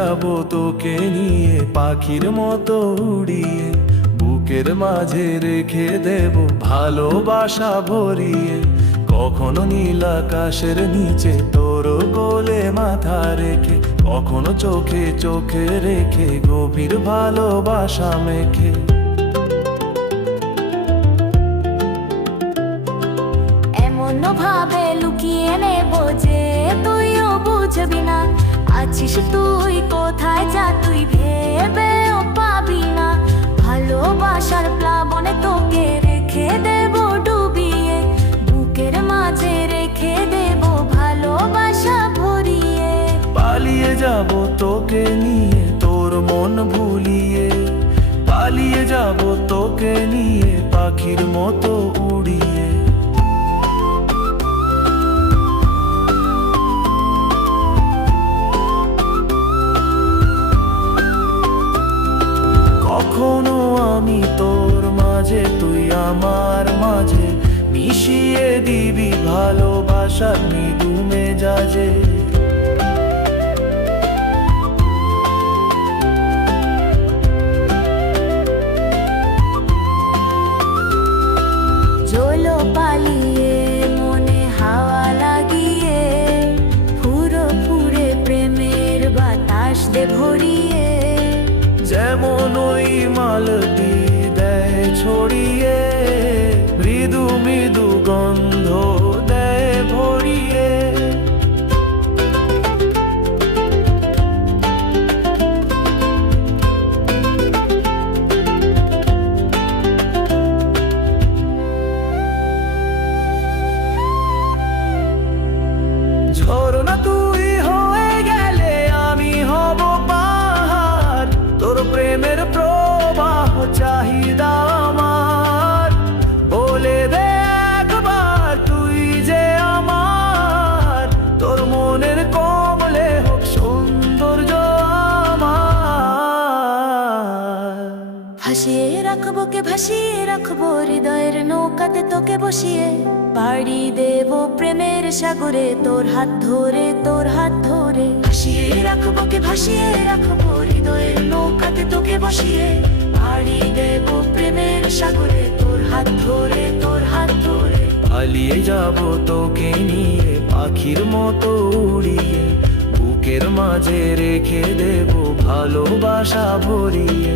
যাব তোকে নিয়ে পাখির মতো উড়িয়ে, বুকের মাঝে রেখে দেব ভালোবাসা ভরিয়ে। কখনো নীল আকাশের নিচে তোর কোলে মাথা রেখে, কখনো চোখে চোখে রেখে গভীর ভালোবাসা মেখে। এমন ভাবে লুকিয়ে নেব যে তুইও বুঝবি না, আছিস তুই কোথায় যা তুই ভেবেও পাবি না? ভালোবাসার প্লাবনে তোকে রেখে দেব ডুবিয়ে, বুকের মাঝে রেখে দেব ভালোবাসা ভরিয়ে। পালিয়ে যাব তোকে নিয়ে, তোর মন ভুলিয়ে। পালিয়ে যাব তোকে নিয়ে, পাখির মতো মাঝে তুই আমার মাঝে। মিশিয়ে দিবি ভালোবাসার মৃদু মেজাজে। চলো পালিয়ে মনে হাওয়া লাগিয়ে ফুরো ফুরে প্রেমের বাতাস দে ভরিয়ে। যেমন ওই মালটি তুই হয়ে গেলে আমি হব পাহাড়। প্রেমের প্রবাহ, চাহিদা আমার। বলে দে একবার তুই যে আমার। তোর মনের কমলে হোক সৌন্দর্য আমার। ভাসিয়ে রাখব কে ভাসিয়ে রাখব, হৃদয়ের নৌকাতে তোকে বসিয়ে। পাড়ি দেব প্রেমের সাগরে, তোর হাত ধরে, তোর হাত ধরে। ভাসিয়ে রাখব কে, ভাসিয়ে রাখব হৃদয়ের নৌকাতে তোকে বসিয়ে। পাড়ি দেব প্রেমের সাগরে, তোর হাত ধরে, তোর হাত ধরে। পালিয়ে যাব তোকে নিয়ে, পাখির মতো উড়িয়ে। বুকের মাঝে রেখে দেব ভালোবাসা ভরিয়ে।